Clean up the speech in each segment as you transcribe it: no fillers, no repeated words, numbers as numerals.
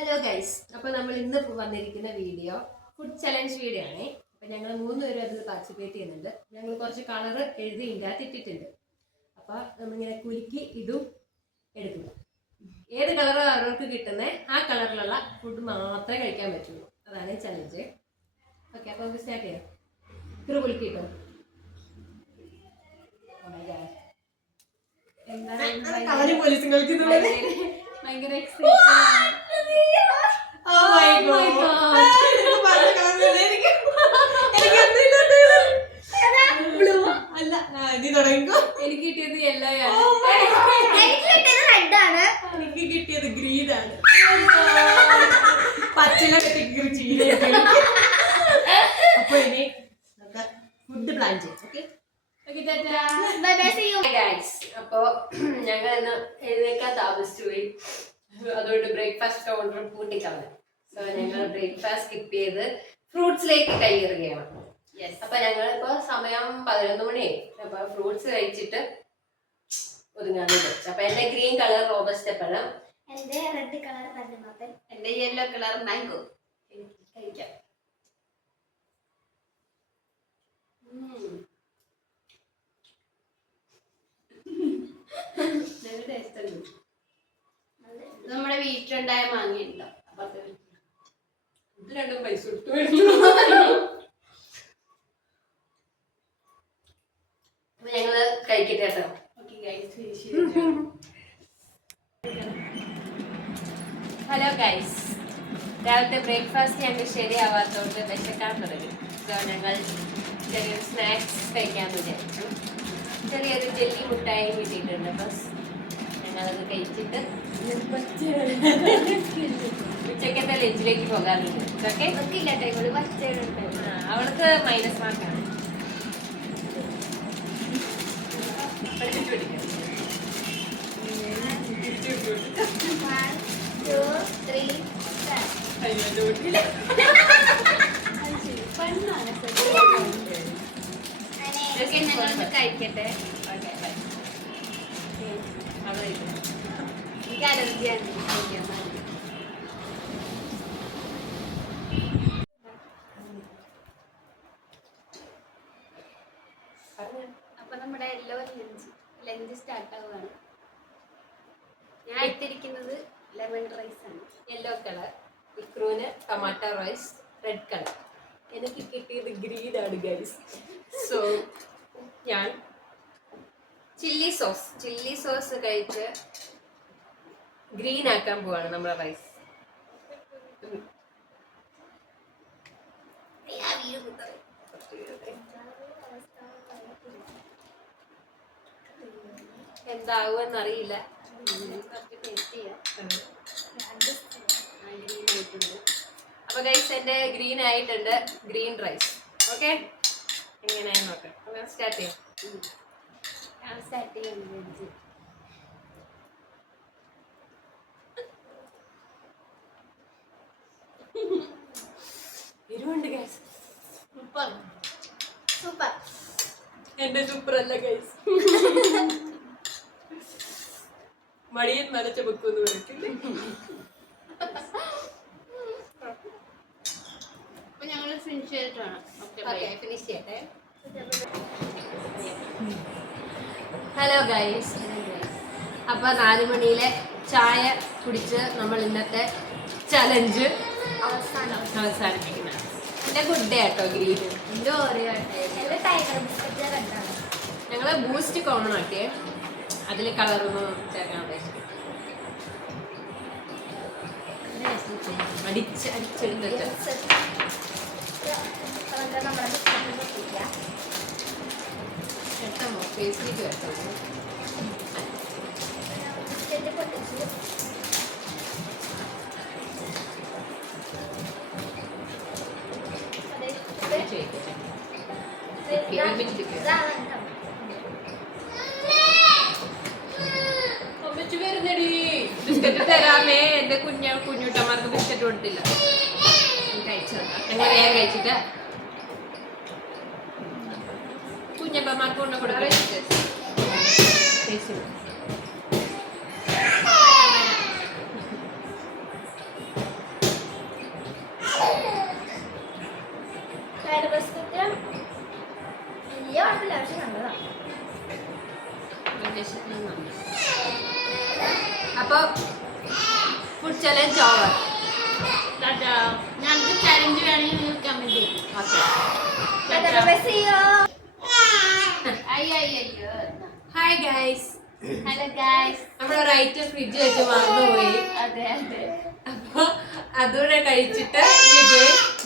Hello guys, അപ്പോൾ നമ്മൾ ഇന്ന് വന്നിരിക്കുന്ന വീഡിയോ ഫുഡ് ചലഞ്ച് വീഡിയോ ആണ്. അപ്പോൾ ഞങ്ങൾ 3 പേരും അതിൽ പാർട്ടിസിപ്പേറ്റ് ചെയ്യുന്നുണ്ട്. ഞങ്ങൾ കുറച്ച് കളർ എഴുതി ഇതിനകത്ത് ഇട്ടിട്ടുണ്ട്. അപ്പോൾ നമ്മളിങ്ങനെ കുലുക്കി ഇതും എടുക്കും. ഏത് കളറാണ് അവർക്ക് കിട്ടുന്നത് ആ കളറിലുള്ള ഫുഡ് മാത്രമേ കഴിക്കാൻ പറ്റുള്ളൂ. അതാണ് ചലഞ്ച്. ഓക്കെ, അപ്പോൾ നമുക്ക് സ്റ്റാർട്ട് ചെയ്യാം. ഇത്ര കുലുക്കി കിട്ടും. ഭയങ്കര എനിക്ക് കിട്ടിയത് യെല്ലോ ആണ്. എനിക്ക് കിട്ടിയത് ഗ്രീൻ ആണ്. പച്ചല അപ്പൊ ഇനി ഫുഡ് പ്ലാൻ ചെയ്യാം. അപ്പൊ ഞങ്ങൾ ഇന്ന് എഴുന്നേക്കാൻ താമസിച്ചു പോയി. അതുകൊണ്ട് ബ്രേക്ക്ഫാസ്റ്റ് ഓർഡർ കൂട്ടിക്കളഞ്ഞു. സോ ഞങ്ങൾ ബ്രേക്ക്ഫാസ്റ്റ് സ്കിപ്പ് ചെയ്ത് ഫ്രൂട്ട്സിലേക്ക് കൈകറുകയാണ്. അപ്പൊ ഞങ്ങൾ ഇപ്പൊ സമയം 11 മണിയായി. അപ്പൊ ഫ്രൂട്ട്സ് കഴിച്ചിട്ട് ഒതുങ്ങാന്ന് വിചാരിച്ചു. അപ്പൊ എന്റെ ഗ്രീൻ കളർ റോബസ്റ്റ പഴം, എന്റെ റെഡ് കളർ തണ്ണിമത്തൻ, എന്റെ യെല്ലോ കളർ മാംഗോ. എനിക്ക് കഴിക്കാം. നല്ല ടേസ്റ്റ് ഉണ്ട്. നമ്മുടെ വീട്ടിലുണ്ടായ മാങ്ങയുണ്ടോ? അപ്പുറത്തെ ഇത് രണ്ടും പൈസ കൊടുത്തു. അപ്പൊ ഞങ്ങള് കഴിക്കട്ടെ കേട്ടോ. ഹലോ ഗൈസ്, രാവിലത്തെ ബ്രേക്ക്ഫാസ്റ്റ് ഞങ്ങൾ ശരിയാവാത്തതുകൊണ്ട് വിശക്കാൻ തുടങ്ങി. സോ ഞങ്ങൾ ചെറിയൊരു സ്നാക്സ് കഴിക്കാമെന്ന് വിചാരിച്ചു. ചെറിയൊരു ജെല്ലി മുട്ടായി കിട്ടിയിട്ടുണ്ട്. ബസ് ഞങ്ങളത് കഴിച്ചിട്ട് ഉച്ചക്കത്തെ ലഞ്ചിലേക്ക് പോകാറുണ്ട്. ഓക്കെ, അവൾക്ക് മൈനസ് മാർക്കാണ്. കഴിക്കട്ടെ. എനിക്ക് അലർജിയാണ്. അപ്പൊ നമ്മുടെ ലഞ്ച് സ്റ്റാർട്ട് ആവുകയാണ്. ഞാൻ എടുത്തിരിക്കുന്നത് ലെമൺ റൈസ് ആണ്. യെല്ലോ കളർ, ഇക്രൂന് ടൊമാറ്റോ റൈസ്, റെഡ് കളർ. എനിക്ക് കിട്ടിയത് ഗ്രീൻ ആണ് ഗൈസ്. സോ ഞാൻ ചില്ലി സോസ് കഴിച്ച് ഗ്രീൻ ആക്കാൻ പോവാണ് നമ്മുടെ റൈസ്. എന്താവുമെന്നറിയില്ല. അപ്പൊ ഗൈസ് എന്റെ ഗ്രീൻ ആയിട്ടുണ്ട്. Green rice. ഓക്കെ, എങ്ങനെയായി നോക്കാം. അപ്പൊ സ്റ്റാർട്ട് ചെയ്യാം. എരിവുണ്ട് ഗൈസ്. സൂപ്പർ. എന്റെ സൂപ്പർ അല്ല ഗൈസ്. മടിയിൽ നനച്ച വെക്കുന്നു വരക്കില്ലേ. അപ്പൊ ഞങ്ങൾ ഫിനിഷ് ചെയ്തിട്ടാണ്. ഫിനിഷ് ചെയ്യട്ടെ. ഹലോ ഗൈസ്, അപ്പൊ 4 മണിയിലെ ചായ കുടിച്ച് നമ്മൾ ഇന്നത്തെ ചലഞ്ച് അവസാനിപ്പിക്കുന്നത്. എന്റെ ഗുഡ് ഡേ കേട്ടോ ഗ്രീൻ. ഞങ്ങള് ബൂസ്റ്റ് കോമൺ ആക്കിയേ. അതിൽ കളറൊന്നും ചേർക്കാൻ ഉദ്ദേശിക്കും. അടിച്ചെടുത്തിട്ട് എത്തമോ ഫേസിലേക്ക് വരട്ടോ. ബിസ്ക്കറ്റ് തരാമേ. എന്റെ കുഞ്ഞൂട്ടന്മാർക്ക് ബിസ്ക്കറ്റ് കൊടുത്തില്ല. കഴിച്ചോ, ഞങ്ങൾ വേഗം കഴിച്ചിട്ട് കുഞ്ഞപ്പന്മാർക്ക് കൊണ്ട് കൊടുക്കാം. നന്ദി. അപ്പോൾ ഫുഡ് ചലഞ്ച് ഓവർ. ഞങ്ങൾക്ക് ചലഞ്ച് വേണമെങ്കിൽ കമന്റ് ചെയ്യും. അയ്യോ ഹായ് ഗൈസ്, ഹലോ ഗായ്സ്. നമ്മുടെ റൈറ്റ് ഫ്രിഡ്ജ് വെച്ച് മറന്നുപോയി. അതെ അപ്പൊ അതുകൂടെ കഴിച്ചിട്ട്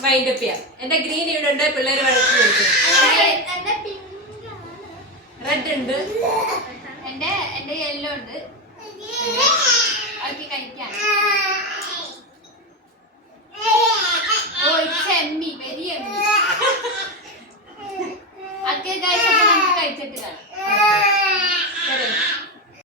മൈൻഡ് അപ്പ് ചെയ്യാം. എന്റെ ഗ്രീൻ ഇവിടെ ഉണ്ട്, പിള്ളേര് വഴക്ക് കഴിക്കും. റെഡ് ഉണ്ട്, എന്റെ യെല്ലോ ഉണ്ട്.